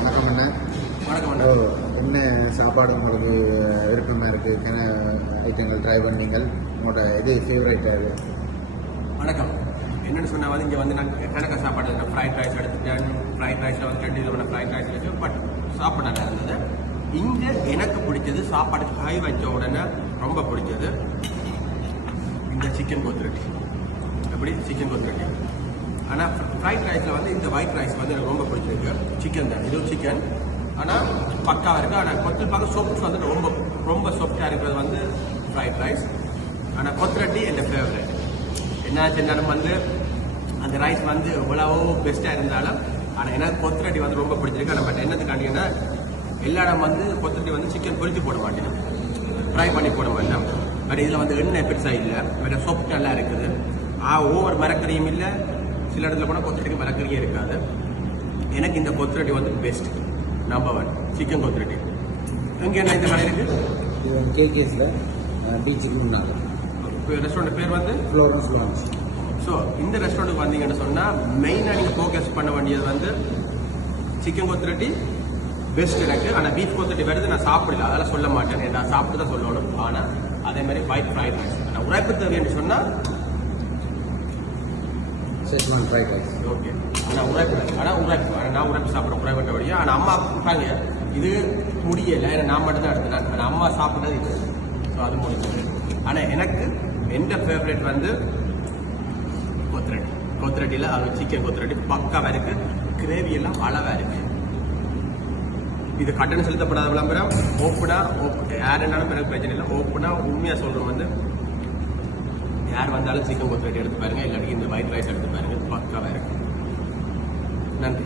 வணக்கம் அண்ணா. வணக்கம். என்ன சாப்பாடு உங்களுக்கு விருப்பமாக இருக்குது? ஐட்டங்கள் ட்ரை பண்ணீங்கள், உங்களோட இது ஃபேவரேட்டாக இது? வணக்கம். என்னென்னு சொன்னால் வந்து இங்கே வந்து நான் கணக்க சாப்பாடு ஃப்ரைட் ரைஸ் எடுத்துட்டேன். ஃப்ரைட் ரைஸில் வந்து 2 விதமான ஃப்ரைட் ரைஸ் இருக்குது. பட் சாப்பாடு நல்லா இருந்தது. இங்கே எனக்கு பிடிச்சது சாப்பாடு கை வச்ச உடனே ரொம்ப பிடிச்சது இந்த சிக்கன் கொத்துரட்டி. எப்படி சிக்கன் கொத்துரட்டி. ஆனால் ஃப்ரைட் ரைஸில் வந்து இந்த ஒயிட் ரைஸ் வந்து எனக்கு ரொம்ப பிடிச்சிருக்கு. சிக்கன் தான், இதுவும் சிக்கன். ஆனால் பக்காவாக இருக்குது. ஆனால் கொத்து பார்க்க சோப்ஸ் வந்து ரொம்ப ரொம்ப சாஃப்டாக இருக்கிறது வந்து ஃப்ரைட் ரைஸ். ஆனால் கொத்துரட்டி என் ஃபேவரட். என்ன செஞ்சாலும் வந்து அந்த ரைஸ் வந்து எவ்வளவோ பெஸ்ட்டாக இருந்தாலும் ஆனால் எனக்கு கொத்துரட்டி வந்து ரொம்ப பிடிச்சிருக்கு. ஆனால் பட் என்னத்துக்காண்டிங்கன்னா எல்லா இடம் வந்து கொத்துரட்டி வந்து சிக்கன் பொரிச்சு போட மாட்டேன், ஃப்ரை பண்ணி போட மாட்டேன். பட் இதில் வந்து எண்ணெய் பெருசாக இல்லை, பட் சாஃப்ட் நல்லா இருக்குது. ஓவர் மரக்கறியும் இல்லை, சில இடத்துல போனால் கொத்துரட்டிக்கு மரக்கறியே இருக்காது. எனக்கு இந்த கொத்துரட்டி வந்து பெஸ்ட், நம்பர் 1 சிக்கன் கொத்துரட்டி. எங்கே என்ன இந்த கடை இருக்குது? கேகேஸில் பீச்சுக்கு முன்னாள் ரெஸ்டாரண்ட் பேர் வந்து ஃப்ளோரன்ஸ் லான்ச். ஸோ இந்த ரெஸ்டாரண்ட்டுக்கு வந்தீங்கன்னு சொன்னால் மெயினாக நீங்கள் ஃபோக்கஸ் பண்ண வேண்டியது வந்து சிக்கன் கொத்துரட்டி பெஸ்ட் எனக்கு. ஆனால் பீஃப் கொத்துரட்டி வருது நான் சாப்பிடல, அதெல்லாம் சொல்ல மாட்டேன், நான் சாப்பிட்டு தான் சொல்லணும். ஆனால் அதே மாதிரி ஒயிட் ஃப்ரைட் ரைஸ் ஆனால் உரைப்பு தேவைன்னு சொன்னால் செஸ்வான் ஃப்ரைட் ரைஸ் ஓகே. ஆனால் நான் உரைப்பு சாப்பிட்றேன் உரைப்பட்ட வழியா. ஆனால் அம்மா கொடுத்தாங்க, இது முடியலை, ஏன்னா நான் மட்டும் தான் எடுத்தேன். ஆனால் அம்மா சாப்பிட்டது இது. ஸோ அது முடிஞ்சது. ஆனால் எனக்கு எந்த ஃபேவரட் வந்து கொத்துரட்டியில் அது சிக்கன் கொத்துரட்டி பக்காவாக இருக்குது. கிரேவி எல்லாம் அளவாக இருக்குது. இது கட்டணம் செலுத்தப்படாத விளம்பரம். யார் என்னாலும் எனக்கு பிரச்சனை இல்லை. ஓப்பனாக உண்மையாக சொல்கிறோம் வந்து யார் வந்தாலும் சிக்கன் கொத்துரட்டி எடுத்து பாருங்க, இல்லாட்டி இந்த ஒயிட் ரைஸ் எடுத்து பாருங்க, பக்காவாக இருக்கு. நன்றி.